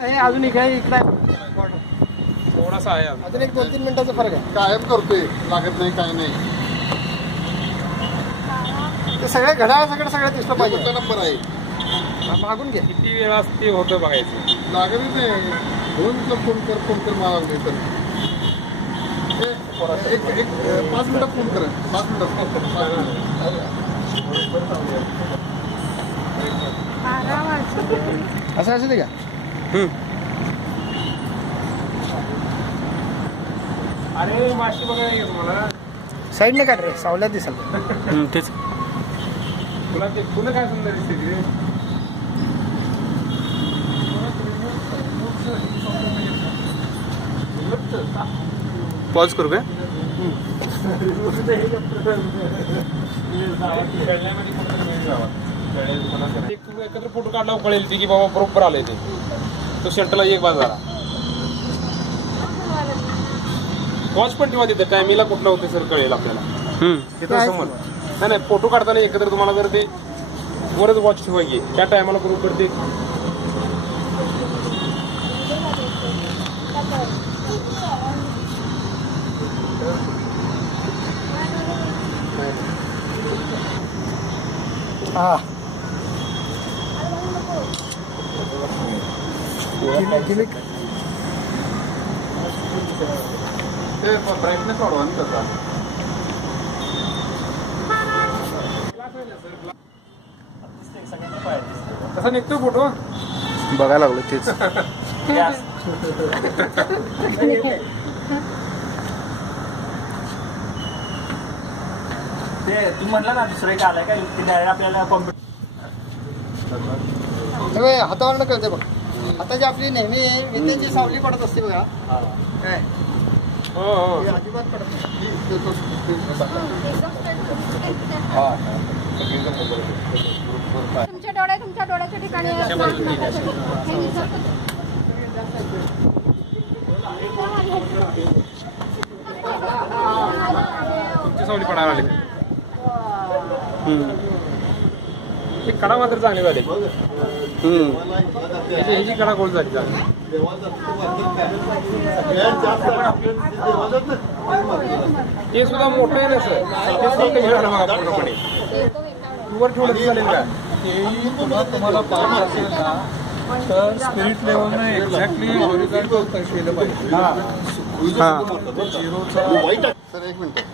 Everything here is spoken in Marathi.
हे अजून एक आहे इकडे थोडासा आहे अजून. एक दोन तीन मिनिटाचा फरक आहे. कायम करतोय लागत नाही काय नाही. ते सगळे घड्याळ सगळं सगळं दिसलं पाहिजे. नंबर आहे. हा, मागून घे. किती वेळा ते होतं बघायचं? लागतच नाही. दोन फोन कर फोन कर मला एक एक पाच मिनिटात फोन कर. पाच मिनिटात असं असू दे का? अरे माशी बघायला येत मला. साईडने काढ रे सावल्यात दिसल. तेच. तुला ते तुला काय सुंदर दिसते रे? पॉज करू तू एकत्र फोटो काढला कळेल ती की बाबा बरोबर आलंय ते. तो शर्टला एक बाजू झाला वॉच पण ठेवा तिथे. टायमिंगला कुठलं होते सर कळेल आपल्याला. तिथं समोर. नाही नाही फोटो काढताना एकत्र तुम्हाला जर ते वरच वॉच ठेवायची त्या टायमाला बरोबर ते हा. ते ब्राईटनेस वाढवा ना त्याचा तसा निघतोय फोटो बघायला लागलो तेच. ते तुम्ही म्हटलं ना दुसरं एक आलंय का? ते आपल्याला हातावरनं कळते बघ. हाताची आपली नेहमी विद्येची सावली पडत असते बघा. काय? हो हो. हे अजिबात पडत नाही. तुमच्या डोळ्या तुमच्या डोळ्याच्या ठिकाणी. हे तुमची सावली पडायला आली ही कडा मात्र चांगली झाली त्याची ह्याची कडा गोल झाली ते सुद्धा मोठं आहे ना सर. ते फक्त मिळालं बघा पूर्णपणे. वर ठेवलं चालेल का? तुम्हाला पाहिजे असेल ना तर स्पिरिट लेवलनं एक्झॅक्टली हॉरिझॉन्टल केलं पाहिजे झिरोचा सर एक मिनिट.